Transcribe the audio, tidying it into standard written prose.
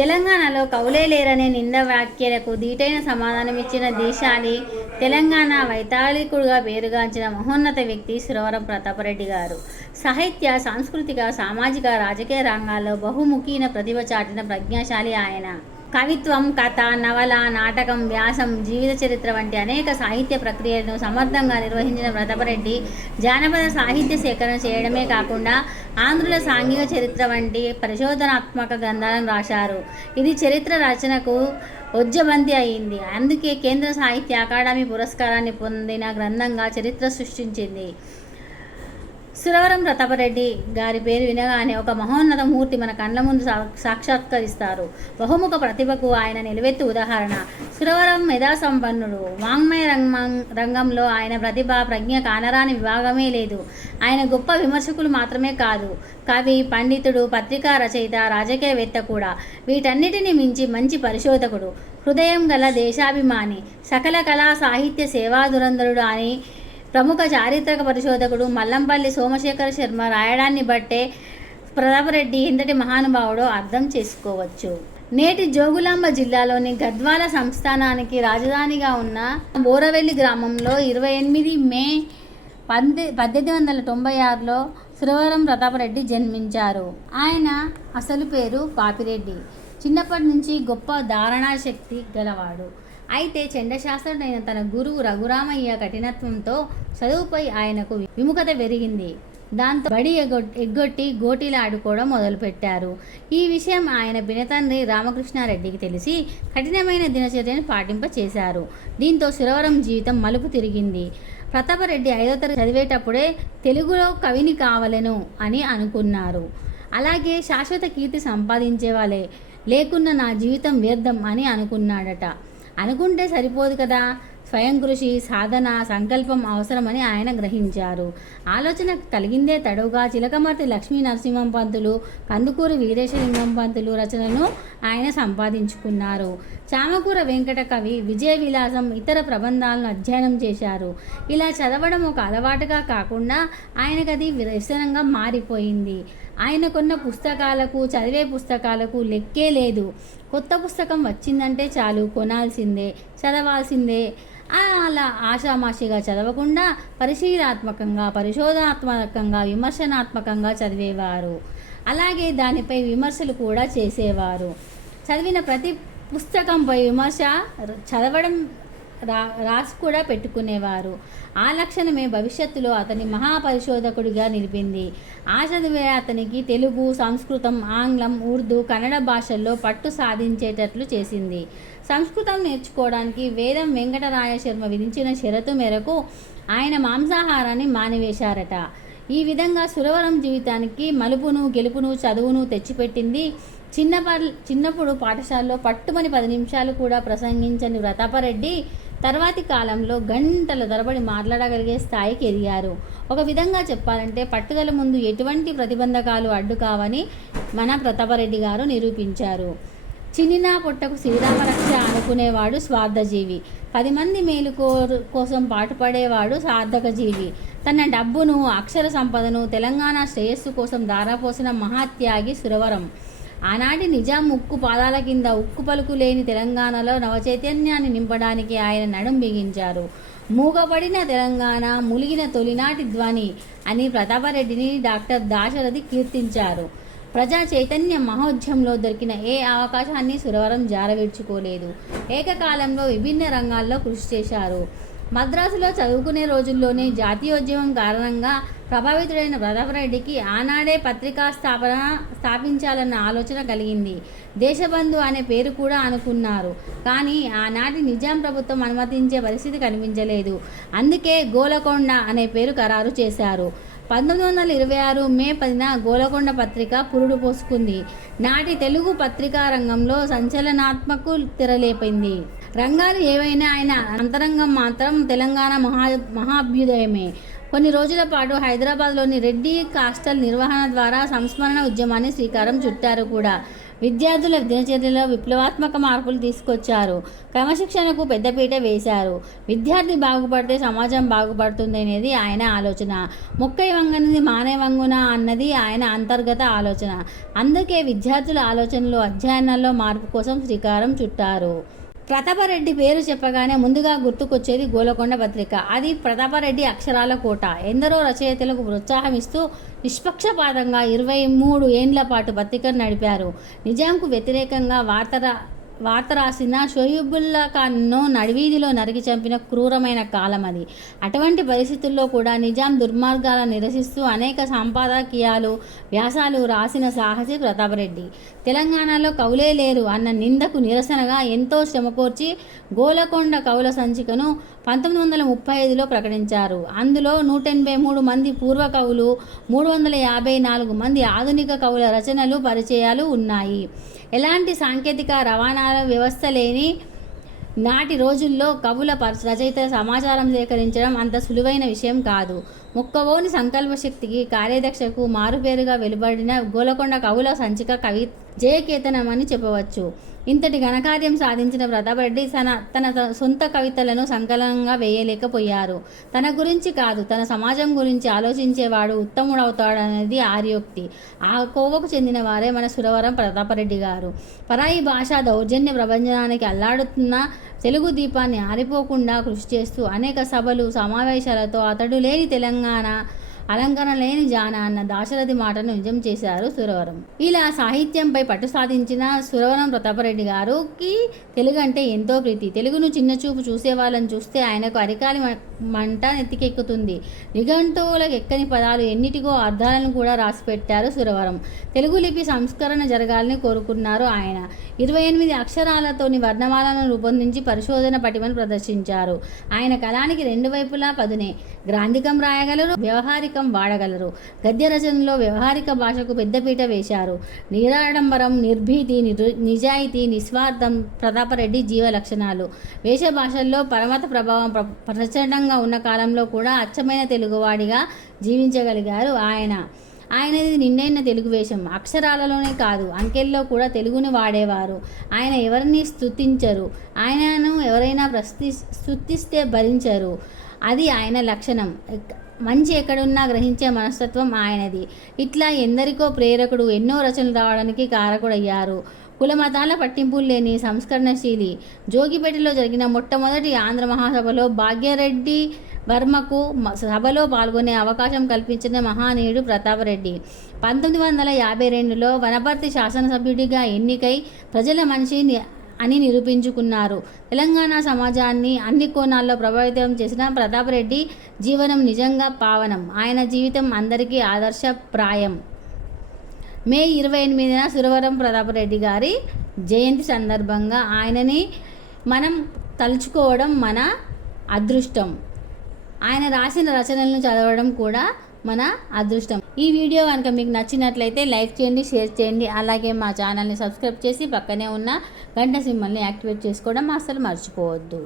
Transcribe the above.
తెలంగాణలో కవులే లేరనే నింద వ్యాఖ్యలకు ధీటైన సమాధానమిచ్చిన దీశాలి తెలంగాణ వైతాళికుడుగా పేరుగాంచిన మహోన్నత వ్యక్తి సురవరం ప్రతాపరెడ్డి గారు. సాహిత్య, సాంస్కృతిక, సామాజిక, రాజకీయ రంగాల్లో బహుముఖీన ప్రతిభ చాటిన ప్రజ్ఞాశాలి ఆయన. కవిత్వం, కథ, నవల, నాటకం, వ్యాసం, జీవిత చరిత్ర వంటి అనేక సాహిత్య ప్రక్రియలను సమర్థంగా నిర్వహించిన ప్రతాపరెడ్డి జానపద సాహిత్య సేకరణ చేయడమే కాకుండా ఆంధ్రుల సాంఘిక చరిత్ర వంటి పరిశోధనాత్మక గ్రంథాలను రాశారు. ఇది చరిత్ర రచనకు ఉజ్జబంతి అయింది. అందుకే కేంద్ర సాహిత్య అకాడమీ పురస్కారాన్ని పొందిన గ్రంథంగా చరిత్ర సృష్టించింది. సురవరం ప్రతాపరెడ్డి గారి పేరు వినగానే ఒక మహోన్నత మూర్తి మన కళ్ళ ముందు సాక్షాత్కరిస్తారు. బహుముఖ ప్రతిభకు ఆయన నిలువెత్తు ఉదాహరణ. సురవరం మేధాసంపన్నుడు. వాంగ్మయ రంగంలో ఆయన ప్రతిభ, ప్రజ్ఞ కానరాని విభాగమే లేదు. ఆయన గొప్ప విమర్శకులు మాత్రమే కాదు, కవి, పండితుడు, పత్రికా రచయిత, రాజకీయవేత్త కూడా. వీటన్నిటిని మించి మంచి పరిశోధకుడు, హృదయం గల దేశాభిమాని, సకల కళా సాహిత్య సేవాదురంధరుడు అని ప్రముఖ చారిత్రక పరిశోధకుడు మల్లంపల్లి సోమశేఖర శర్మ రాయడాన్ని బట్టే ప్రతాపరెడ్డి ఎంతటి మహానుభావుడో అర్థం చేసుకోవచ్చు. నేటి జోగులాంబ జిల్లాలోని గద్వాల సంస్థానానికి రాజధానిగా ఉన్న బోరవెల్లి గ్రామంలో 28 మే 1896లో సురవరం ప్రతాపరెడ్డి జన్మించారు. ఆయన అసలు పేరు పాపిరెడ్డి. చిన్నప్పటి నుంచి గొప్ప ధారణాశక్తి గలవాడు. అయితే చండశాస్త్రుడైన తన గురువు రఘురామయ్య కఠినత్వంతో చదువుపై ఆయనకు విముఖత పెరిగింది. దాంతో బడి ఎగ్గొట్టి గోటీలు ఆడుకోవడం మొదలుపెట్టారు. ఈ విషయం ఆయన పినతండ్రి రామకృష్ణారెడ్డికి తెలిసి కఠినమైన దినచర్యను పాటింపచేశారు. దీంతో సురవరం జీవితం మలుపు తిరిగింది. ప్రతాపరెడ్డి 5వ తరగతి చదివేటప్పుడే తెలుగులో కవిని కావలెను అని అనుకున్నారు. అలాగే శాశ్వత కీర్తి సంపాదించేవాళ్ళే లేకున్నా నా జీవితం వ్యర్థం అని అనుకున్నాడట. అనుకుంటే సరిపోదు కదా, స్వయం కృషి, సాధన, సంకల్పం అవసరమని ఆయన గ్రహించారు. ఆలోచన కలిగిందే తడవుగా చిలకమర్తి లక్ష్మీ నరసింహం పంతులు, కందుకూరి వీరేశలింగం పంతులు రచనను ఆయన సంపాదించుకున్నారు. చామకూర వెంకట కవి, విజయ విలాసం, ఇతర ప్రబంధాలను అధ్యయనం చేశారు. ఇలా చదవడం ఒక అలవాటుగా కాకుండా ఆయనకది వ్యసనంగా మారిపోయింది. ఆయన కొన్న పుస్తకాలకు, చదివే పుస్తకాలకు లెక్కే లేదు. కొత్త పుస్తకం వచ్చిందంటే చాలు కొనాల్సిందే, చదవాల్సిందే. అలా ఆషామాషిగా చదవకుండా పరిశీలనాత్మకంగా, పరిశోధనాత్మకంగా, విమర్శనాత్మకంగా చదివేవారు. అలాగే దానిపై విమర్శలు కూడా చేసేవారు. చదివిన ప్రతి పుస్తకంపై విమర్శ చదవడం, రాసి కూడా పెట్టుకునేవారు. ఆ లక్షణమే భవిష్యత్తులో అతని మహాపరిశోధకుడిగా నిలిపింది. ఆ చదివే అతనికి తెలుగు, సంస్కృతం, ఆంగ్లం, ఉర్దూ, కన్నడ భాషల్లో పట్టు సాధించేటట్లు చేసింది. సంస్కృతం నేర్చుకోవడానికి వేదం వెంకటరాయ శర్మ విధించిన షరతు మేరకు ఆయన మాంసాహారాన్ని మానివేశారట. ఈ విధంగా సురవరం జీవితానికి మలుపును, గెలుపును, చదువును తెచ్చిపెట్టింది. చిన్నప్పుడు పాఠశాలలో పట్టుమని 10 నిమిషాలు కూడా ప్రసంగించని ప్రతాపరెడ్డి తర్వాతి కాలంలో గంటల తరబడి మాట్లాడగలిగే స్థాయికి ఎదిగారు. ఒక విధంగా చెప్పాలంటే పట్టుదల ముందు ఎటువంటి ప్రతిబంధకాలు అడ్డు కావని మన ప్రతాపరెడ్డి గారు నిరూపించారు. చిన్నినా పొట్టకు శ్రీరామరక్ష అనుకునేవాడు స్వార్థజీవి. 10 మంది మేలు కోసం పాటుపడేవాడు సార్థక జీవి. తన డబ్బును, అక్షర సంపదను తెలంగాణ శ్రేయస్సు కోసం ధారాపోసిన మహాత్యాగి సురవరం. ఆనాటి నిజాం ఉక్కు పాదాల కింద ఉక్కు పలుకు లేని తెలంగాణలో నవచైతన్యాన్ని నింపడానికి ఆయన నడుం బిగించారు. మూగబడిన తెలంగాణ, ములిగిన తొలినాటి ధ్వని అని ప్రతాపరెడ్డిని డాక్టర్ దాశరథి కీర్తించారు. ప్రజా చైతన్య మహోద్యమంలో దొరికిన ఏ అవకాశాన్ని సురవరం జారవిడ్చుకోలేదు. ఏకకాలంలో విభిన్న రంగాల్లో కృషి చేశారు. మద్రాసులో చదువుకునే రోజుల్లోనే జాతీయోద్యమం కారణంగా ప్రభావితుడైన ప్రతాపరెడ్డికి ఆనాడే పత్రికా స్థాపించాలన్న ఆలోచన కలిగింది. దేశబంధు అనే పేరు కూడా అనుకున్నారు. కానీ ఆనాటి నిజాం ప్రభుత్వం అనుమతించే పరిస్థితి కనిపించలేదు. అందుకే గోలకొండ అనే పేరు ఖరారు చేశారు. 1926 మే 10న గోలకొండ పత్రిక పురుడు పోసుకుంది. నాటి తెలుగు పత్రికా రంగంలో సంచలనాత్మకు తెరలేపింది. రంగాలు ఏవైనా ఆయన అంతరంగం మాత్రం తెలంగాణ మహాభ్యుదయమే. కొన్ని రోజుల పాటు హైదరాబాద్లోని రెడ్డి కాస్టల్ నిర్వహణ ద్వారా సంస్మరణ ఉద్యమాన్ని శ్రీకారం చుట్టారు కూడా. విద్యార్థుల దినచర్యలో విప్లవాత్మక మార్పులు తీసుకొచ్చారు. క్రమశిక్షణకు పెద్దపీట వేశారు. విద్యార్థి బాగుపడితే సమాజం బాగుపడుతుంది అనేది ఆయన ఆలోచన. మొక్కై వంగనిది మానే వంగున అన్నది ఆయన అంతర్గత ఆలోచన. అందుకే విద్యార్థుల ఆలోచనలు, అధ్యయనాల్లో మార్పు కోసం శ్రీకారం చుట్టారు. ప్రతాపరెడ్డి పేరు చెప్పగానే ముందుగా గుర్తుకొచ్చేది గోలకొండ పత్రిక. అది ప్రతాపరెడ్డి అక్షరాల కోట. ఎందరో రచయితలకు ప్రోత్సాహమిస్తూ నిష్పక్షపాతంగా 23 ఏండ్ల పాటు పత్రికను నడిపారు. నిజాంకు వ్యతిరేకంగా వార్త రాసిన షోయిబుల్లా ఖాన్ను నడివీధిలో నరికి చంపిన క్రూరమైన కాలం అది. అటువంటి పరిస్థితుల్లో కూడా నిజాం దుర్మార్గాలను నిరసిస్తూ అనేక సంపాదకీయాలు, వ్యాసాలు రాసిన సాహసి ప్రతాపరెడ్డి. తెలంగాణలో కవులే లేరు అన్న నిందకు నిరసనగా ఎంతో శ్రమకోర్చి గోలకొండ కవుల సంచికను 1935లో ప్రకటించారు. అందులో 183 మంది పూర్వ కవులు, 354 మంది ఆధునిక కవుల రచనలు, పరిచయాలు ఉన్నాయి. ఎలాంటి సాంకేతిక రవాణాల వ్యవస్థ లేని నాటి రోజుల్లో కవుల రచయితల సమాచారం సేకరించడం అంత సులువైన విషయం కాదు. మొక్కవోని సంకల్ప శక్తికి, కార్యదక్షకు మారుపేరుగా వెలువడిన గోలకొండ కవుల సంచిక కవి జయకేతనమని చెప్పవచ్చు. ఇంతటి ఘనకార్యం సాధించిన ప్రతాపరెడ్డి తన సొంత కవితలను సంకలనంగా వేయలేకపోయారు. తన గురించి కాదు, తన సమాజం గురించి ఆలోచించేవాడు ఉత్తముడవుతాడనేది ఆర్యోక్తి. ఆ కోవకు చెందిన వారే మన సురవరం ప్రతాపరెడ్డి గారు. పరాయి భాషా దౌర్జన్య ప్రపంచానికి అల్లాడుతున్న తెలుగు దీపాన్ని ఆరిపోకుండా కృషి చేస్తూ అనేక సభలు, సమావేశాలతో అతడు లేని తెలంగాణ, అలంకరణ లేని జాన అన్న దాశరథి మాటను నిజం చేశారు సురవరం. ఇలా సాహిత్యంపై పట్టు సాధించిన సురవరం ప్రతాపరెడ్డి గారికి తెలుగు అంటే ఎంతో ప్రీతి. తెలుగును చిన్నచూపు చూసే వాళ్ళని చూస్తే ఆయనకు అరికాలి మంట నెత్తికెక్కుతుంది. నిఘంటువులకు ఎక్కని పదాలు, ఎన్నిటికో అర్థాలను కూడా రాసిపెట్టారు సురవరం. తెలుగు లిపి సంస్కరణ జరగాలని కోరుకున్నారు ఆయన. 28 అక్షరాలతోని వర్ణమాలను రూపొందించి పరిశోధన పటిమను ప్రదర్శించారు. ఆయన కళానికి 2 వైపులా పదునే. గ్రాంధికం రాయగలరు, వ్యవహారికం వాడగలరు. గద్య రచనలో వ్యవహారిక భాషకు పెద్దపీట వేశారు. నిరాడంబరం, నిర్భీతి, నిజాయితీ, నిస్వార్థం ప్రతాపరెడ్డి జీవ లక్షణాలు. వేష భాషల్లో పరమత ప్రభావం ప్రచండంగా ఉన్న కాలంలో కూడా అచ్చమైన తెలుగువాడిగా జీవించగలిగారు ఆయన. ఆయనది నిండైన తెలుగు వేషం. అక్షరాలలోనే కాదు, అంకెల్లో కూడా తెలుగుని వాడేవారు. ఆయన ఎవరిని స్తుతించరు. ఆయనను ఎవరైనా స్తుతిస్తే భరించరు. అది ఆయన లక్షణం. మంచి ఎక్కడున్నా గ్రహించే మనస్తత్వం ఆయనది. ఇట్లా ఎందరికో ప్రేరకుడు, ఎన్నో రచనలు రావడానికి కారకుడయ్యారు. కుల మతాల పట్టింపులు లేని సంస్కరణశీలి. జోగిపేటలో జరిగిన మొట్టమొదటి ఆంధ్ర మహాసభలో భాగ్యరెడ్డి వర్మకు సభలో పాల్గొనే అవకాశం కల్పించిన మహానీయుడు ప్రతాపరెడ్డి. 1952లో వనపర్తి శాసనసభ్యుడిగా ఎన్నికై ప్రజల మనిషి అని నిరూపించుకున్నారు. తెలంగాణ సమాజాన్ని అన్ని కోణాల్లో ప్రభావితం చేసిన ప్రతాపరెడ్డి జీవనం నిజంగా పావనం. ఆయన జీవితం అందరికీ ఆదర్శప్రాయం. మే 28న సురవరం ప్రతాపరెడ్డి గారి జయంతి సందర్భంగా ఆయనని మనం తలుచుకోవడం మన అదృష్టం. ఆయన రాసిన రచనలను చదవడం కూడా మన అదృష్టం. ఈ వీడియో కనుక మీకు నచ్చినట్లయితే లైక్ చేయండి, షేర్ చేయండి. అలాగే మా ఛానల్ని సబ్స్క్రైబ్ చేసి పక్కనే ఉన్న గంట సింబల్ని యాక్టివేట్ చేసుకోవడం అస్సలు మర్చిపోవద్దు.